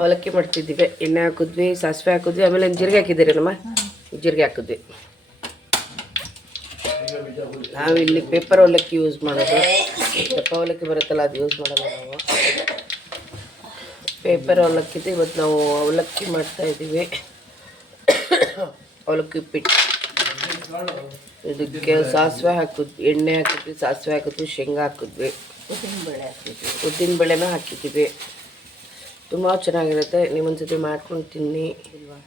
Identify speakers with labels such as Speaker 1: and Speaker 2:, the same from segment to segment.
Speaker 1: ಅವಲಕ್ಕಿ ಮಾಡ್ತಿದ್ದೀವಿ. ಎಣ್ಣೆ ಹಾಕಿದ್ವಿ ಸಾಸಿವೆ ಹಾಕಿದ್ವಿ ಆಮೇಲೆ ಜೀರಿಗೆ ಹಾಕಿದ್ದೀರಿ ನಮ್ಮ ಜೀರಿಗೆ ಹಾಕಿದ್ವಿ. ನಾವಿಲ್ಲಿ ಪೇಪರ್ ಅವಲಕ್ಕಿ ಯೂಸ್ ಮಾಡೋದು. ದಪ್ಪ ಅವಲಕ್ಕಿ ಬರುತ್ತಲ್ಲ ಅದು ಯೂಸ್ ಮಾಡೋಲ್ಲ ನಾವು. ಪೇಪರ್ ಅವಲಕ್ಕಿದು ಇವತ್ತು ನಾವು ಅವಲಕ್ಕಿ ಮಾಡ್ತಾ ಇದ್ದೀವಿ. ಅವಲಕ್ಕಿ ಉಪ್ಪಿಟ್ಟು. ಇದಕ್ಕೆ ಸಾಸಿವೆ ಹಾಕಿದ್ವಿ ಎಣ್ಣೆ ಹಾಕಿದ್ವಿ ಸಾಸಿವೆ ಹಾಕಿದ್ವಿ ಶೇಂಗಾ ಹಾಕಿದ್ವಿ. ಉದ್ದಿನ ಬೇಳೆನೂ ಹಾಕಿದ್ದೀವಿ. ತುಂಬ ಚೆನ್ನಾಗಿರುತ್ತೆ. ನೀವು ಒಂದ್ಸತಿ ಮಾಡ್ಕೊಂಡು ತಿನ್ನಿ.
Speaker 2: ಇಲ್ವಾ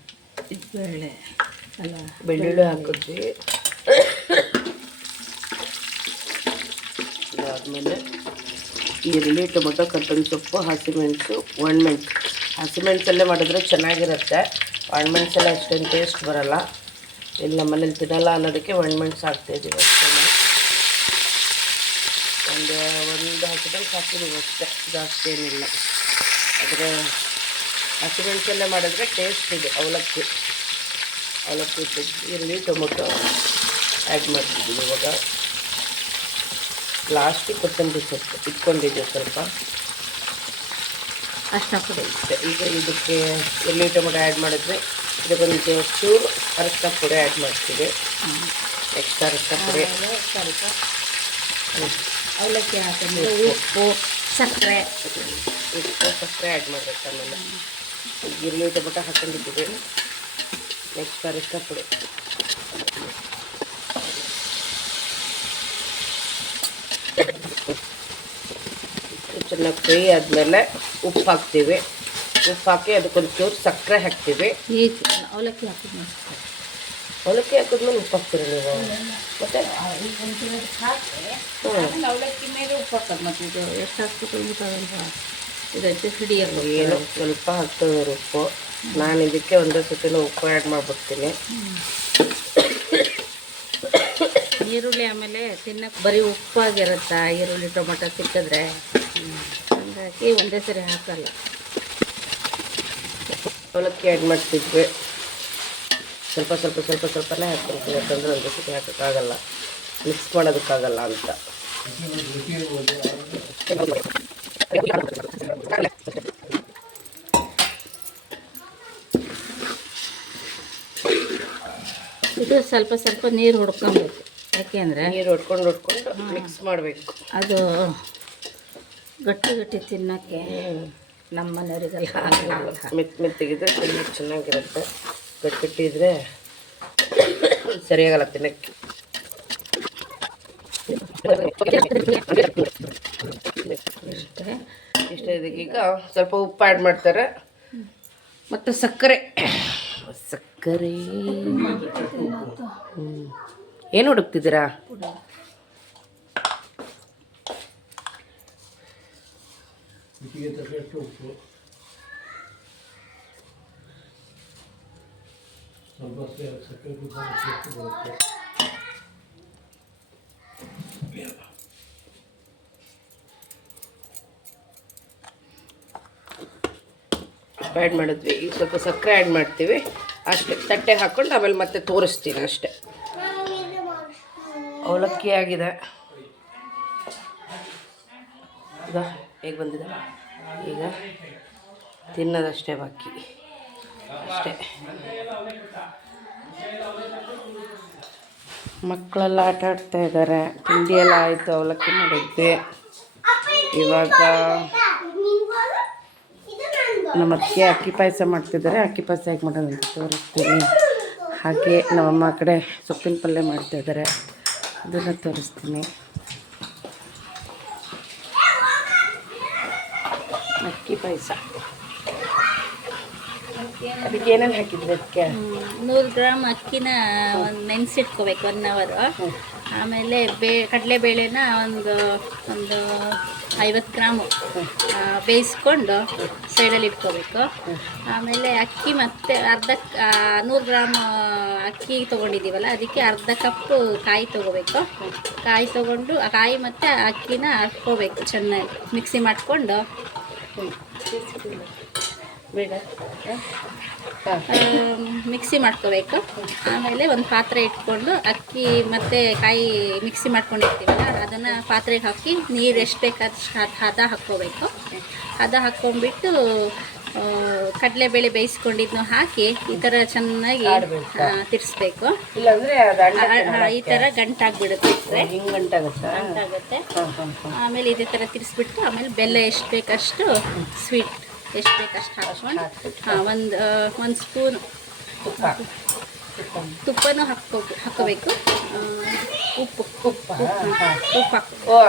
Speaker 2: ಅಲ್ಲ
Speaker 1: ಬೆಳ್ಳುಳ್ಳಿ ಹಾಕಿದ್ವಿ. ಅದಾದಮೇಲೆ ಈರುಳ್ಳಿ ಟೊಮೊಟೊ ಕತ್ತರಿ ಸೊಪ್ಪು ಹಸಿಮೆಣಸು ಒಣಮೆಣಸು. ಹಸಿಮೆಣಸಲ್ಲೇ ಮಾಡಿದ್ರೆ ಚೆನ್ನಾಗಿರುತ್ತೆ. ಒಣಮೆಣಸೆಲ್ಲ ಅಷ್ಟೇನು ಟೇಸ್ಟ್ ಬರಲ್ಲ. ಇಲ್ಲಿ ನಮ್ಮನೇಲಿ ತಿನ್ನಲ್ಲ ಅನ್ನೋದಕ್ಕೆ ಒಣಮೆಣಸು ಹಾಕ್ತಾಯಿದ್ದೀವಿ ಅಷ್ಟೇ ಒಂದು ಒಂದು ಹಸಿಮೆಣಸು ಹಾಕಿದ್ದೀವಿ ಅಷ್ಟೇ. ಜಾಸ್ತಿ ಏನಿಲ್ಲ. ಆದರೆ ಹಸಿಮೆಣಸಲ್ಲೇ ಮಾಡಿದ್ರೆ ಟೇಸ್ಟ್ ಇದೆ ಅವಲಕ್ಕಿ. ಅವಲಕ್ಕಿ ಈರುಳ್ಳಿ ಟೊಮೊಟೊ ಆ್ಯಡ್ ಮಾಡ್ತಿದ್ದೀವಿ ಇವಾಗ. ಲಾಸ್ಟಿಗೆ ಕೊತ್ತಂಬರಿ ಸೊಪ್ಪು ಇಟ್ಕೊಂಡಿದ್ದೆ ಸ್ವಲ್ಪ.
Speaker 2: ಅಷ್ಟು
Speaker 1: ಇಷ್ಟೆ ಈಗ ಇದಕ್ಕೆ ಈರುಳ್ಳಿ ಟೊಮೊಟೊ ಆ್ಯಡ್ ಮಾಡಿದ್ರೆ ಇದಕ್ಕೊಂದು ಚೂರು ಅರಶಿನ ಪುಡಿ ಆ್ಯಡ್ ಮಾಡ್ತೀವಿ. ನೆಕ್ಸ್ಟ್ ಅರಶಿನ ಪುಡಿ.
Speaker 2: ಸ್ವಲ್ಪ ಅವಲಕ್ಕಿ ಹಾಕಿದ್ರೆ ಉಪ್ಪು ಸಕ್ಕರೆ.
Speaker 1: ಉಪ್ಪು ಸಕ್ಕರೆ ಆ್ಯಡ್ ಮಾಡಬೇಕು ಆಮೇಲೆ ಈಗ ಈರುಳ್ಳಿ ಟೊಮೊಟೊ ಹಾಕೊಂಡಿದ್ದೀವಿ ನೆಕ್ಸ್ಟ್ ಅರಿಶಿನ ಪುಡಿ ಇಷ್ಟು ಚೆನ್ನಾಗಿ ಫ್ರೈ ಆದಮೇಲೆ ಉಪ್ಪು ಹಾಕ್ತೀವಿ. ಉಪ್ಪು ಹಾಕಿ ಅದಕ್ಕೊಂದು ಚೂರು ಸಕ್ಕರೆ ಹಾಕ್ತೀವಿ.
Speaker 2: ಈಗ ಅವಲಕ್ಕಿ ಹಾಕಿದ್ವಿ
Speaker 1: ಅವಲಕ್ಕಿ ಹಾಕಿದ್ಮೇಲೆ ಉಪ್ಪು ಹಾಕ್ತೀರಿ ನೀವು? ಮತ್ತೆ? ಹ್ಞೂ
Speaker 2: ಅವಲಕ್ಕಿ ಮೇಲೆ ಉಪ್ಪು ಹಾಕೋದು ಮತ್ತು ಇದು ಎಷ್ಟು ಹಾಕ್ಬೇಕು ಗೊತ್ತಾಗಲ್ವಾ ಇದಕ್ಕೆ ಹಿಡಿಯಲ್ಲ
Speaker 1: ಏನು ಸ್ವಲ್ಪ ಹಾಕ್ತದೆ ಉಪ್ಪು. ನಾನು ಇದಕ್ಕೆ ಒಂದೇ ಸತಿನ ಉಪ್ಪು ಆ್ಯಡ್ ಮಾಡಿಬಿಡ್ತೀನಿ.
Speaker 2: ಈರುಳ್ಳಿ ಆಮೇಲೆ ತಿನ್ನಕ್ಕೆ ಬರೀ ಉಪ್ಪಾಗಿರುತ್ತಾ? ಈರುಳ್ಳಿ ಟೊಮೊಟೊ ಸಿಕ್ಕಿದ್ರೆ? ಹಂಗಾಗಿ ಒಂದೇ ಸರಿ ಹಾಕಲ್ಲ.
Speaker 1: ಅವಲಕ್ಕಿ ಆ್ಯಡ್ ಮಾಡ್ತಿದ್ವಿ. ಸ್ವಲ್ಪ ಸ್ವಲ್ಪ ಸ್ವಲ್ಪ ಸ್ವಲ್ಪನೇ ಹಾಕ್ತಿರ್ತೀನಿ ಯಾಕಂದರೆ ಒಂದೇ ಸತಿ ಹಾಕೋಕ್ಕಾಗಲ್ಲ. ಮಿಕ್ಸ್ ಮಾಡೋದಕ್ಕಾಗಲ್ಲ ಅಂತ.
Speaker 2: ಇದು ಸ್ವಲ್ಪ ಸ್ವಲ್ಪ ನೀರು ಹೊಡ್ಕೊಬೇಕು. ಯಾಕೆಂದರೆ
Speaker 1: ನೀರು ಹೊಡ್ಕೊಂಡು ಹೊಡ್ಕೊಂಡು ಮಿಕ್ಸ್ ಮಾಡಬೇಕು.
Speaker 2: ಅದು ಗಟ್ಟಿ ಗಟ್ಟಿ ತಿನ್ನೋಕ್ಕೆ ನಮ್ಮ ಮನೆಯವರಿಗೆಲ್ಲ ಆಗಲ್ಲ.
Speaker 1: ಮೆತ್ತ ಮೆತ್ತಗಿದ್ರೆ ತಿನ್ನಕ್ಕೆ ಚೆನ್ನಾಗಿರುತ್ತೆ. ಇದ್ರೆ ಸರಿಯಾಗಲ್ಲ ತಿನ್ನಕ್ಕೆ.
Speaker 2: ಅಷ್ಟೇ.
Speaker 1: ಇಷ್ಟ ಇದಕ್ಕೀಗ ಸ್ವಲ್ಪ ಉಪ್ಪು ಆ್ಯಡ್ ಮಾಡ್ತಾರೆ. ಮತ್ತು ಸಕ್ಕರೆ. ಸಕ್ಕರೆ. ಏನು ಹುಡುಕ್ತಿದ್ದೀರಾ? ಆ್ಯಡ್ ಮಾಡಿದ್ವಿ. ಈಗ ಸ್ವಲ್ಪ ಸಕ್ಕರೆ ಆ್ಯಡ್ ಮಾಡ್ತೀವಿ. ಅಷ್ಟೇ ತಟ್ಟೆಗೆ ಹಾಕ್ಕೊಂಡು ಆಮೇಲೆ ಮತ್ತೆ ತೋರಿಸ್ತೀನಿ ಅಷ್ಟೇ. ಅವಲಕ್ಕಿ ಆಗಿದೆ. ಈಗ ಹೇಗೆ ಬಂದಿದೆ? ಈಗ ತಿನ್ನೋದಷ್ಟೇ ಬಾಕಿ. ಅಷ್ಟೇ. ಮಕ್ಕಳೆಲ್ಲ ಆಟ ಆಡ್ತಾ ಇದ್ದಾರೆ. ತಿಂಡಿಯೆಲ್ಲ ಆಯಿತು, ಅವಲಕ್ಕಿ ಮಾಡಿದ್ವಿ. ಇವಾಗ ನಮ್ಮ ಅತ್ತಿಗೆ ಅಕ್ಕಿ ಪಾಯಸ ಮಾಡ್ತಿದ್ದಾರೆ. ಅಕ್ಕಿ ಪಾಯಸ ಹೇಗೆ ಮಾಡೋದು ಅಂತ ತೋರಿಸ್ತೀನಿ. ಹಾಗೆ ನಮ್ಮಮ್ಮ ಆ ಕಡೆ ಸೊಪ್ಪಿನ ಪಲ್ಯ ಮಾಡ್ತಾಯಿದ್ದಾರೆ ಅದನ್ನು ತೋರಿಸ್ತೀನಿ. ಅಕ್ಕಿ ಪಾಯಸ. ಅದಕ್ಕೆ ಏನೇನು ಹಾಕಿದ್ರಿ ಅದಕ್ಕೆ
Speaker 2: ನೂರು ಗ್ರಾಮ್ ಅಕ್ಕಿನ ಒಂದು ನೆನೆಸಿಟ್ಕೋಬೇಕು ಒನ್ ಅವರು. ಆಮೇಲೆ ಬೇ ಕಡಲೆಬೇಳೆನ ಒಂದು ಒಂದು ಐವತ್ತು ಗ್ರಾಮು ಬೇಯಿಸ್ಕೊಂಡು ಸೈಡಲ್ಲಿ ಇಟ್ಕೋಬೇಕು. ಆಮೇಲೆ ಅಕ್ಕಿ ಮತ್ತು ಅರ್ಧ ನೂರು ಗ್ರಾಮ್ ಅಕ್ಕಿ ತೊಗೊಂಡಿದ್ದೀವಲ್ಲ, ಅದಕ್ಕೆ ಅರ್ಧ ಕಪ್ಪು ಕಾಯಿ ತೊಗೋಬೇಕು. ಕಾಯಿ ತೊಗೊಂಡು, ಆ ಕಾಯಿ ಮತ್ತು ಅಕ್ಕಿನ ಹಾಕ್ಕೋಬೇಕು, ಚೆನ್ನಾಗಿ ಮಿಕ್ಸಿ ಮಾಡಿಕೊಂಡು.
Speaker 1: ಬೇಡ
Speaker 2: ಮಿಕ್ಸಿ ಮಾಡ್ಕೋಬೇಕು. ಆಮೇಲೆ ಒಂದು ಪಾತ್ರೆ ಇಟ್ಕೊಂಡು ಅಕ್ಕಿ ಮತ್ತು ಕಾಯಿ ಮಿಕ್ಸಿ ಮಾಡ್ಕೊಂಡಿರ್ತೀವಲ್ಲ ಅದನ್ನು ಪಾತ್ರೆಗೆ ಹಾಕಿ ನೀರು ಎಷ್ಟು ಬೇಕಾದಷ್ಟು ಹದ ಹಾಕ್ಕೋಬೇಕು. ಹದ ಹಾಕ್ಕೊಂಡ್ಬಿಟ್ಟು ಕಡಲೆಬೇಳೆ ಬೇಯಿಸ್ಕೊಂಡಿದ್ನು ಹಾಕಿ ಈ ಥರ ಚೆನ್ನಾಗಿ? ತಿರ್ಸ್ಬೇಕು. ಈ ಥರ ಗಂಟಾಗ್ಬಿಡುತ್ತೆ.
Speaker 1: ಗಂಟಾಗುತ್ತೆ?
Speaker 2: ಆಮೇಲೆ ಇದೇ ಥರ ತಿರ್ಸ್ಬಿಟ್ಟು ಆಮೇಲೆ ಬೆಲ್ಲ ಎಷ್ಟು ಬೇಕಷ್ಟು ಸ್ವೀಟ್ ಎಷ್ಟು ಬೇಕಷ್ಟು ಹಾಕ್ಕೊಂಡು ಹಾಂ ಒಂದು ಒಂದು ಸ್ಪೂನ್
Speaker 1: ತುಪ್ಪ. ತುಪ್ಪ
Speaker 2: ತುಪ್ಪನೂ ಹಾಕೋ ಹಾಕೋಬೇಕು ಉಪ್ಪು.
Speaker 1: ಉಪ್ಪು?
Speaker 2: ಉಪ್ಪ. ಹಾಕೋ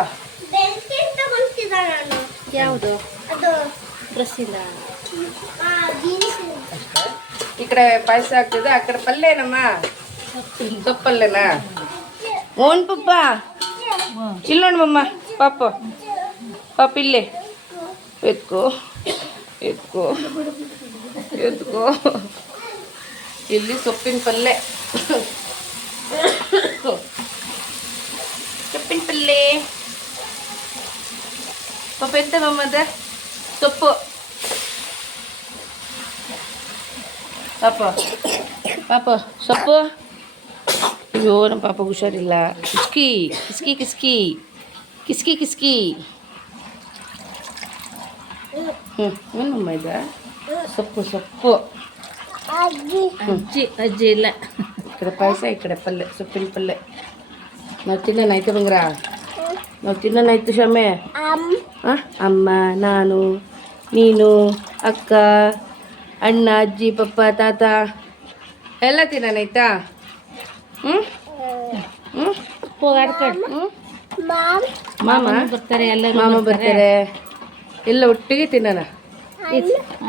Speaker 2: ಯಾವುದು? ಡ್ರೆಸ್ಸಿಂದ
Speaker 1: ಈ ಕಡೆ ಪಾಯಸ ಆಗ್ತದೆ ಆ ಕಡೆ ಪಲ್ಯನಮ್ಮ ಸೊಪ್ಪಲ್ಲೇನಾ? ಓನ್ ಪಪ್ಪ? ಇಲ್ಲ ನೋಡಮ್ಮ ಪಾಪ. ಪಾಪ ಇಲ್ಲೇ. ಎತ್ಕೋ ಎತ್ಕೋ ಎತ್ಕೋ ಇಲ್ಲಿ ಸೊಪ್ಪಿನ ಪಲ್ಯ ಸೊಪ್ಪಿನ ಪಲ್ಯ ಪಾಪ ಎಂತ ಮಮ್ಮದ ಸೊಪ್ಪು ಪಾಪ ಪಾಪ ಸೊಪ್ಪು ಅಯ್ಯೋ ನಮ್ಮ ಪಾಪ ಹುಷಾರಿಲ್ಲ ಕಿಸ್ಕಿ ಕಿಸ್ಕಿ ಕಿಸ್ಕಿ ಕಿಸ್ಕಿ ಕಿಸ್ಕಿ ಹ್ಞೂ ಏನಮ್ಮ ಇದ? ಸೊಪ್ಪು ಸೊಪ್ಪು.
Speaker 2: ಅಜ್ಜಿ. ಅಜ್ಜಿ ಇಲ್ಲ.
Speaker 1: ಈ ಕಡೆ ಪಾಯಸ ಈ ಕಡೆ ಪಲ್ಲೆ ಸೊಪ್ಪಿನ ಪಲ್ಯ ನಾವು ತಿನ್ನೋಣಾಯ್ತು ಬಂಗ್ರ? ನಾವು ತಿನ್ನೋಣಾಯ್ತು ಶಾಮೆ? ಆ? ಅಮ್ಮ ನಾನು ನೀನು ಅಕ್ಕ ಅಣ್ಣ ಅಜ್ಜಿ ಪಪ್ಪ ತಾತ. ಎಲ್ಲ ತಿನ್ನೋಣಾಯ್ತಾ ಹ್ಞೂ? ಹ್ಞೂ? ಮಾಮ.
Speaker 2: ಬರ್ತಾರೆ ಎಲ್ಲ
Speaker 1: ಮಾಮ ಬರ್ತಾರೆ. ಎಲ್ಲ ಒಟ್ಟಿಗೆ ತಿನ್ನೋಣ.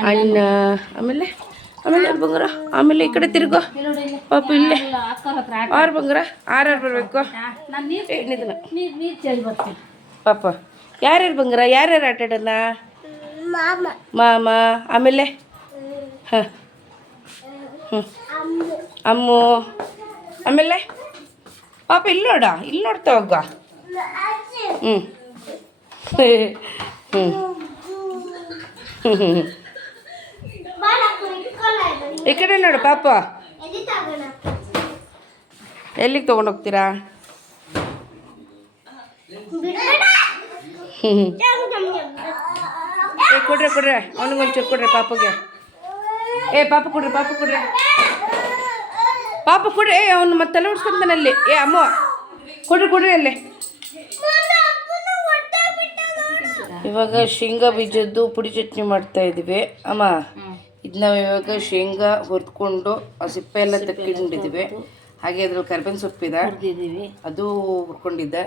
Speaker 1: ಅಣ್ಣ ಆಮೇಲೆ ಆಮೇಲೆ ಬಂಗಾರ? ಆಮೇಲೆ ಈ ಕಡೆ ತಿರ್ಗೋ. ಪಾಪ ಇಲ್ಲೇ. ಆರು ಬಂಗಾರ? ಆರಾರು ಬರಬೇಕು. ಪಾಪ. ಯಾರ್ಯಾರು ಬಂಗಾರ? ಯಾರ್ಯಾರು ಆಟ ಆಡೋಣ? ಮಾಮ. ಆಮೇಲೆ? ಹಾಂ. ಹ್ಞೂ ಅಮ್ಮು. ಆಮೇಲೆ? ಪಾಪ ಇಲ್ಲಿ ನೋಡ. ಇಲ್ಲಿ ನೋಡ್ತಾ ಹೋಗ ಹ್ಞೂ ಹ್ಞೂ ಹ್ಞೂ ಈ ಕಡೆ ನೋಡು ಪಾಪ. ಎಲ್ಲಿಗೆ ತೊಗೊಂಡೋಗ್ತೀರಾ? ಹ್ಞೂ ಏ, ಕೊಡ್ರಿ ಕೊಡ್ರಿ. ಅವನಿಗೊಂಚೂರು ಕೊಡ್ರಿ ಪಾಪಗೆ. ಏ, ಪಾಪ ಕೊಡ್ರಿ ಪಾಪ ಕೊಡ್ರಿ. ಪಾಪ ಕೊಡ್ರಿ, ಏ, ಅವ್ನು ಮತ್ತೆ ತಲೆ ಉಡ್ಸ್ಕೊಂತಾನಲ್ಲಿ ಏ, ಅಮ್ಮ. ಕೊಡ್ರಿ ಕೊಡ್ರಿ ಅಲ್ಲಿ. ಇವಾಗ ಶೇಂಗಾ ಬೀಜದ್ದು ಪುಡಿ ಚಟ್ನಿ ಮಾಡ್ತಾ ಇದೀವಿ ಅಮ್ಮ ಇದು ನಾವು ಇವಾಗ ಶೇಂಗಾ ಹುರ್ಕೊಂಡು ಆ ಸಿಪ್ಪೆ ಎಲ್ಲ ತೆಕ್ಕೊಂಡಿದ್ದೀವಿ. ಹಾಗೆ ಅದ್ರಲ್ಲಿ ಕರ್ಬೇವಿನ ಸೊಪ್ಪಿದೆ ಅದು ಹುರ್ಕೊಂಡಿದ್ದೆ.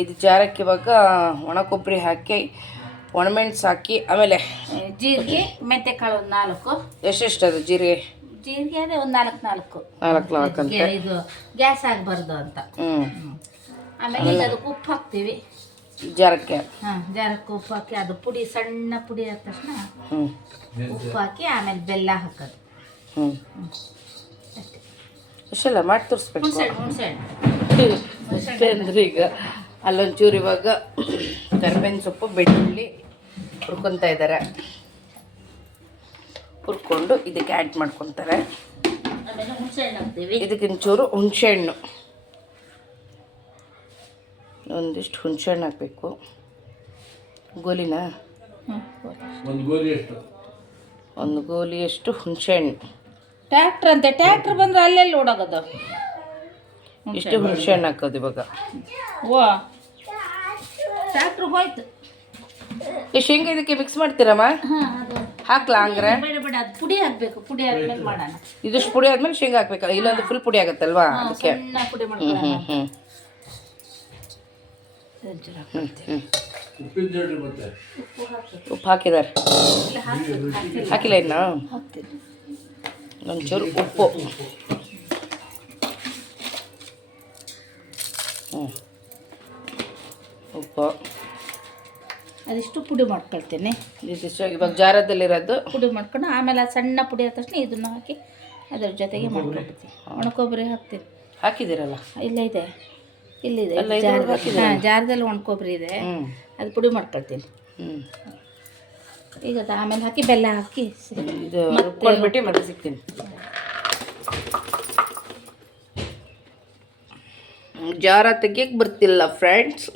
Speaker 1: ಇದು ಜಾರಕ್ಕೆ ಇವಾಗ ಒಣ ಕೊಬ್ಬರಿ ಹಾಕಿ ಒಣಮೆಣ್ಸು ಹಾಕಿ ಆಮೇಲೆ
Speaker 2: ಜೀರಿಗೆ ಮೆಂತೆಕಾಳು ಒಂದು ನಾಲ್ಕು.
Speaker 1: ಎಷ್ಟೆಷ್ಟು ಅದು ಜೀರಿಗೆ?
Speaker 2: ಜೀರಿಗೆ ಅದೇ ಒಂದು ನಾಲ್ಕು ನಾಲ್ಕು.
Speaker 1: ನಾಲ್ಕು
Speaker 2: ನಾಲ್ಕು ಇದು ಗ್ಯಾಸ್ ಆಗಬಾರ್ದು ಅಂತ.
Speaker 1: ಹ್ಞೂ
Speaker 2: ಆಮೇಲೆ? ಅದಕ್ಕೆ ಉಪ್ಪು ಹಾಕ್ತೀವಿ.
Speaker 1: ಜಾರಕ್ಕೆ.
Speaker 2: ಹಾಂ ಜಾರಕ್ಕೆ ಉಪ್ಪು ಹಾಕಿ ಅದು ಪುಡಿ ಸಣ್ಣ ಪುಡಿ ಆದ ತಕ್ಷಣ
Speaker 1: ಹ್ಞೂ
Speaker 2: ಉಪ್ಪು ಹಾಕಿ ಆಮೇಲೆ ಬೆಲ್ಲ ಹಾಕೋದು.
Speaker 1: ಹ್ಞೂ
Speaker 2: ಅಷ್ಟೇ.
Speaker 1: ಅಷ್ಟೆಲ್ಲ ಮಾಡಿ ತೋರಿಸ್ಬೇಕು.
Speaker 2: ಹುಣ್ಸೆ ಹಣ್ಣು ಹುಣ್ಸೆ ಹಣ್ಣು
Speaker 1: ಅಷ್ಟೇ ಅಂದ್ರೆ ಈಗ ಅಲ್ಲೊಂಚೂರು ಇವಾಗ ಕರ್ಬೇವಿನ ಸೊಪ್ಪು ಬೆಳ್ಳುಳ್ಳಿ ಹುರ್ಕೊತಾ ಇದ್ದಾರೆ ಹುರ್ಕೊಂಡು ಇದಕ್ಕೆ ಆ್ಯಡ್ ಮಾಡ್ಕೊತಾರೆ.
Speaker 2: ಆಮೇಲೆ ಹುಣ್ಸೆ ಹಣ್ಣು ಹಾಕ್ತೀವಿ.
Speaker 1: ಇದಕ್ಕೆ ಒಂಚೂರು ಹುಣಸೆ ಹಣ್ಣು ಒಂದಿಷ್ಟು ಹುಣಸೆ ಹಣ್ಣು ಹಾಕಬೇಕು. ಗೋಲಿನ? ಒಂದು ಗೋಲಿಯಷ್ಟು ಹುಣಸೆ ಹಣ್ಣು
Speaker 2: ಟ್ಯಾಕ್ಟ್ರ್ ಅಂತೆ. ಟ್ಯಾಕ್ಟ್ರ್ ಬಂದ್ರೆ ಅಲ್ಲೆಲ್ಲಿ ಓಡೋಗೋದು?
Speaker 1: ಇಷ್ಟು ಹುಣಸೆ ಹಣ್ಣು ಹಾಕೋದು ಇವಾಗ.
Speaker 2: ಓ. ಟ್ಯಾಕ್ಟ್ರ್ ಹೋಯ್ತು.
Speaker 1: ಈ ಶೇಂಗಾ ಇದಕ್ಕೆ ಮಿಕ್ಸ್ ಮಾಡ್ತೀರಮ್ಮ? ಹಾಕ್ಲಾ ಹಂಗ್ರೆ?
Speaker 2: ಅದು ಪುಡಿ ಹಾಕ್ಬೇಕು. ಪುಡಿ ಆದ್ಮೇಲೆ ಮಾಡೋಣ.
Speaker 1: ಇದಿಷ್ಟು ಪುಡಿ ಆದ್ಮೇಲೆ ಶೇಂಗಾ ಹಾಕ್ಬೇಕಲ್ಲ ಇಲ್ಲೊಂದು ಫುಲ್ ಪುಡಿ ಆಗುತ್ತಲ್ವಾ
Speaker 2: ಹಾ,
Speaker 1: ಅದಕ್ಕೆ?
Speaker 2: ಪುಡಿ
Speaker 1: ಹ್ಞೂ ಹ್ಞೂ ಹ್ಞೂ
Speaker 2: ಒಂಚೂರು ಉಪ್ಪು
Speaker 1: ಹಾಕಿದ್ದಾರೆ.
Speaker 2: ಇಲ್ಲ ಹಾಕ್ತಿಲ್ಲ
Speaker 1: ಹಾಕಿಲ್ಲ ಇನ್ನು?
Speaker 2: ಹಾಕ್ತೀನಿ.
Speaker 1: ಒಂಚೂರು ಉಪ್ಪು. ಹ್ಞೂ ಉಪ್ಪು.
Speaker 2: ಅದಿಷ್ಟು ಪುಡಿ ಮಾಡ್ಕೊಳ್ತೇನೆ.
Speaker 1: ಇದಿಷ್ಟು ಇವಾಗ ಜಾರದಲ್ಲಿರೋದು.
Speaker 2: ಪುಡಿ ಮಾಡ್ಕೊಂಡು ಆಮೇಲೆ ಆ ಸಣ್ಣ ಪುಡಿ ಆದ ತಕ್ಷಣ ಇದನ್ನು ಹಾಕಿ ಅದ್ರ ಜೊತೆಗೆ ಮಾಡ್ಕೊಳ್ತೀನಿ. ಒಣಕೊಬ್ಬರಿ ಹಾಕ್ತೀನಿ.
Speaker 1: ಹಾಕಿದ್ದೀರಲ್ಲ?
Speaker 2: ಇಲ್ಲ ಇದೆ. ಇಲ್ಲಿದೆ ಜಾರದಲ್ಲಿ. ಒಣ ಕೊಬ್ಬರಿ ಇದೆ. ಅದು ಪುಡಿ ಮಾಡ್ಕೊಳ್ತೀನಿ. ಈಗ ಅದು ಆಮೇಲೆ ಹಾಕಿ ಬೆಲ್ಲ ಹಾಕಿ
Speaker 1: ಇದು ಮತ್ತೆ ಸಿಗ್ತೀನಿ. ಜಾರ ತೆಗಿಯಕ್ಕೆ ಬರ್ತಿಲ್ಲ ಫ್ರೆಂಡ್ಸ್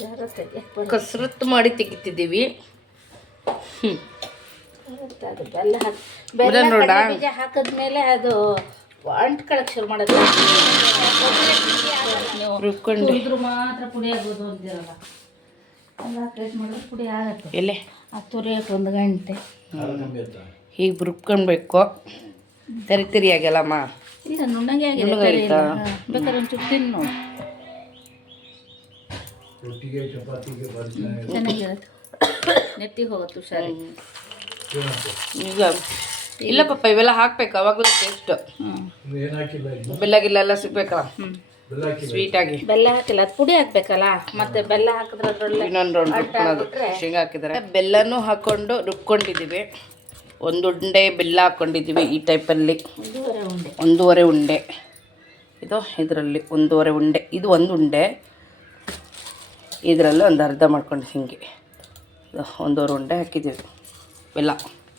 Speaker 2: ಜಾರ ತೆಗಿಯಕ್ಕೆ
Speaker 1: ಕಸರತ್ತು ಮಾಡಿ ತೆಗಿತಿದ್ದೀವಿ. ಹ್ಞೂ
Speaker 2: ಬೆಲ್ಲ ಹಾಕಿ ಬೆಲ್ಲ
Speaker 1: ನೋಡ.
Speaker 2: ಬೀಜ ಹಾಕಿದ್ಮೇಲೆ ಅದು ಅಂಟ್ಕೊಳಕ್ ಶುರು ಮಾಡೋದು ನೀವು
Speaker 1: ರುಬ್ಕೊಂಡು
Speaker 2: ಮಾತ್ರ ಪುಡಿ ಆಗೋದು ಅಂತಿರಲ್ಲ. ಎಲ್ಲ ಪ್ಲೇಟ್ ಮಾಡಿದ್ರೆ ಪುಡಿ ಆಗುತ್ತೆ.
Speaker 1: ಎಲೆ?
Speaker 2: ಆ ತುರಿಯಕ್ಕೆ ಒಂದು ಗಂಟೆ.
Speaker 1: ಹೀಗೆ ರುಬ್ಕೊಳ್ಬೇಕು. ತರಿ ತರಿ
Speaker 2: ಆಗಲ್ಲಮ್ಮ ನುಣ್ಣಗೆ ಆಗಿದೆ.
Speaker 1: ನುಣ್ಣಗೆ?
Speaker 2: ಎಲ್ಲ. ಹಾ. ಬೇಕಾದ್ರೆ ಒಂಚೂರು ತಿನ್ನು. ಚೆನ್ನಾಗಿರುತ್ತೆ. ನೆತ್ತಿಗೆ ಹೋಗುತ್ತೆ ಹುಷಾರಿ
Speaker 1: ಈಗ ಇಲ್ಲ ಪಪ್ಪ ಇವೆಲ್ಲ ಹಾಕ್ಬೇಕು ಅವಾಗಲೂ ಟೇಸ್ಟ್ ಬೆಲ್ಲ ಗಿಲ್ಲ ಎಲ್ಲ ಸಿಗ್ಬೇಕಲ್ಲ? ಸ್ವೀಟ್ ಆಗಿ.
Speaker 2: ಬೆಲ್ಲ ಹಾಕಿಲ್ಲ ಅದು ಪುಡಿ ಹಾಕ್ಬೇಕಲ್ಲ? ಮತ್ತೆ ಬೆಲ್ಲ ಹಾಕಿದ್ರೆ
Speaker 1: ಇನ್ನೊಂದು ರೌಂಡ್ ರುಬ್ಕೊಳ್ಳೋದು ಶೇಂಗಾ ಹಾಕಿದ್ರೆ. ಬೆಲ್ಲನೂ ಹಾಕೊಂಡು ರುಬ್ಕೊಂಡಿದ್ದೀವಿ ಒಂದು ಉಂಡೆ ಬೆಲ್ಲ ಹಾಕ್ಕೊಂಡಿದ್ದೀವಿ ಈ ಟೈಪಲ್ಲಿ
Speaker 2: ಒಂದೂವರೆ ಉಂಡೆ.
Speaker 1: ಒಂದೂವರೆ ಉಂಡೆ. ಇದು ಇದರಲ್ಲಿ ಒಂದೂವರೆ ಉಂಡೆ. ಇದು ಒಂದು ಉಂಡೆ. ಇದರಲ್ಲಿ ಒಂದು ಅರ್ಧ ಮಾಡ್ಕೊಂಡು ಹಿಂಗೆ. ಒಂದೂವರೆ ಉಂಡೆ ಹಾಕಿದ್ದೀವಿ. ಬೆಲ್ಲ.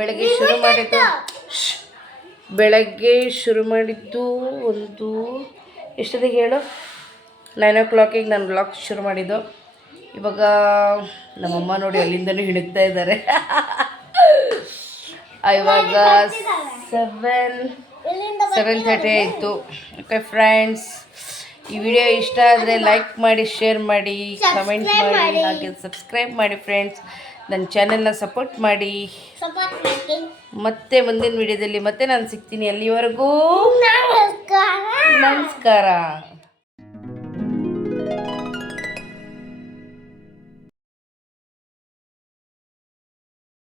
Speaker 1: ಬೆಳಗ್ಗೆ ಶುರು ಮಾಡಿದ್ದು. ಬೆಳಗ್ಗೆ ಶುರು ಮಾಡಿದ್ದು ಒಂದು ಎಷ್ಟೊತ್ತಿಗೆ ಹೇಳು? ನೈನ್ ಓ ಕ್ಲಾಕಿಗೆ ನಾನು ಬ್ಲಾಗ್ ಶುರು ಮಾಡಿದ್ದು. ಇವಾಗ ನಮ್ಮಮ್ಮ ನೋಡಿ ಅಲ್ಲಿಂದನೂ ಹಿಡಿತಾ ಇದ್ದಾರೆ. ಇವಾಗ ಸೆವೆನ್ ಸೆವೆನ್ ತರ್ಟಿ ಆಯಿತು. ಓಕೆ ಫ್ರೆಂಡ್ಸ್ ಈ ವಿಡಿಯೋ ಇಷ್ಟ ಆದರೆ ಲೈಕ್ ಮಾಡಿ ಶೇರ್ ಮಾಡಿ ಕಮೆಂಟ್ ಮಾಡಿ ಹಾಗೆ ಸಬ್ಸ್ಕ್ರೈಬ್ ಮಾಡಿ ಫ್ರೆಂಡ್ಸ್ ನನ್ನ ಚಾನೆಲ್ನ ಸಪೋರ್ಟ್ ಮಾಡಿ. ಮತ್ತೆ ಮುಂದಿನ ವಿಡಿಯೋದಲ್ಲಿ ಮತ್ತೆ ನಾನು ಸಿಗ್ತೀನಿ ಅಲ್ಲಿವರೆಗೂ. ನಮಸ್ಕಾರ.